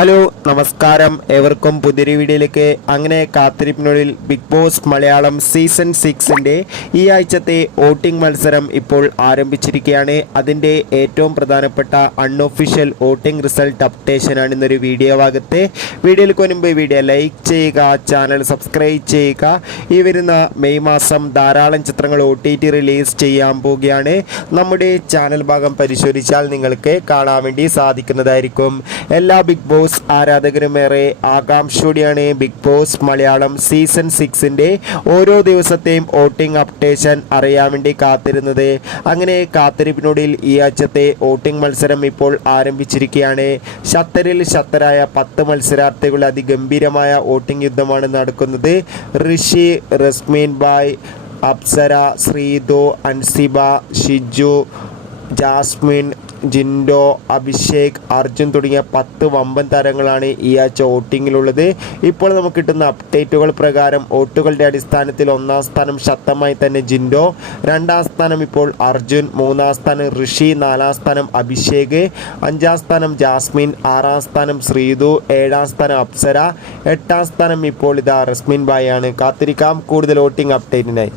Hello നമസ്കാരം, ഏവർക്കും പുതിയൊരു വീഡിയോയിലേക്ക്. അങ്ങനെ കാത്തിരിപ്പിനുള്ളിൽ ബിഗ് ബോസ് മലയാളം സീസൺ 6ൻ്റെ ഈ ആഴ്ചത്തെ വോട്ടിംഗ് മത്സരം ഇപ്പോൾ ആരംഭിച്ചിരിക്കുകയാണ്. അതിൻ്റെ ഏറ്റവും പ്രധാനപ്പെട്ട അൺഒഫീഷ്യൽ വോട്ടിംഗ് റിസൾട്ട് അപ്ഡേഷനാണ് ഇന്നൊരു വീഡിയോ ഭാഗത്ത്. വീഡിയോയിലേക്ക് മുൻപ് വീഡിയോ ലൈക്ക് ചെയ്യുക, ചാനൽ സബ്സ്ക്രൈബ് ചെയ്യുക. ഈ വരുന്ന മെയ് മാസം ധാരാളം ചിത്രങ്ങൾ OTT റിലീസ് ചെയ്യാൻ പോവുകയാണ്. നമ്മുടെ ചാനൽ ഭാഗം പരിശോധിച്ചാൽ നിങ്ങൾക്ക് കാണാൻ വേണ്ടി സാധിക്കുന്നതായിരിക്കും. എല്ലാ ബിഗ് ബോസ് ആരാധകരുമേറെ ആകാംക്ഷയോടെയാണ് ബിഗ് ബോസ് മലയാളം സീസൺ 6ൻ്റെ ഓരോ ദിവസത്തെയും വോട്ടിംഗ് അപ്ഡേഷൻ അറിയാൻ വേണ്ടി കാത്തിരുന്നത്. അങ്ങനെ കാത്തിരിപ്പിനൊടുവിൽ ഈ ആഴ്ചത്തെ വോട്ടിംഗ് മത്സരം ഇപ്പോൾ ആരംഭിച്ചിരിക്കുകയാണ്. ഷത്തറിൽ ഷത്തരായ 10 മത്സരാർത്ഥികളുടെ അതിഗംഭീരമായ വോട്ടിംഗ് യുദ്ധമാണ് നടക്കുന്നത്. ഋഷി, റസ്മീൻ ബായ്, അപ്സര, ശ്രീതു, അൻസിബ, ഷിജു, ജാസ്മിൻ, ജിൻഡോ, അഭിഷേക്, അർജുൻ തുടങ്ങിയ 10 വമ്പൻ താരങ്ങളാണ് ഈ ആഴ്ച വോട്ടിങ്ങിലുള്ളത്. ഇപ്പോൾ നമുക്ക് കിട്ടുന്ന അപ്ഡേറ്റുകൾ പ്രകാരം വോട്ടുകളുടെ അടിസ്ഥാനത്തിൽ 1-ാം സ്ഥാനം ശക്തമായി തന്നെ ജിൻഡോ, 2-ാം സ്ഥാനം ഇപ്പോൾ അർജുൻ, 3-ാം സ്ഥാനം ഋഷി, 4-ാം സ്ഥാനം അഭിഷേക്, 5-ാം സ്ഥാനം ജാസ്മിൻ, 6-ാം സ്ഥാനം ശ്രീതു, 7-ാം സ്ഥാനം അപ്സര, 8-ാം സ്ഥാനം ഇപ്പോൾ റസ്മിൻ ബായ് ആണ്. കാത്തിരിക്കാം കൂടുതൽ വോട്ടിംഗ് അപ്ഡേറ്റിനായി.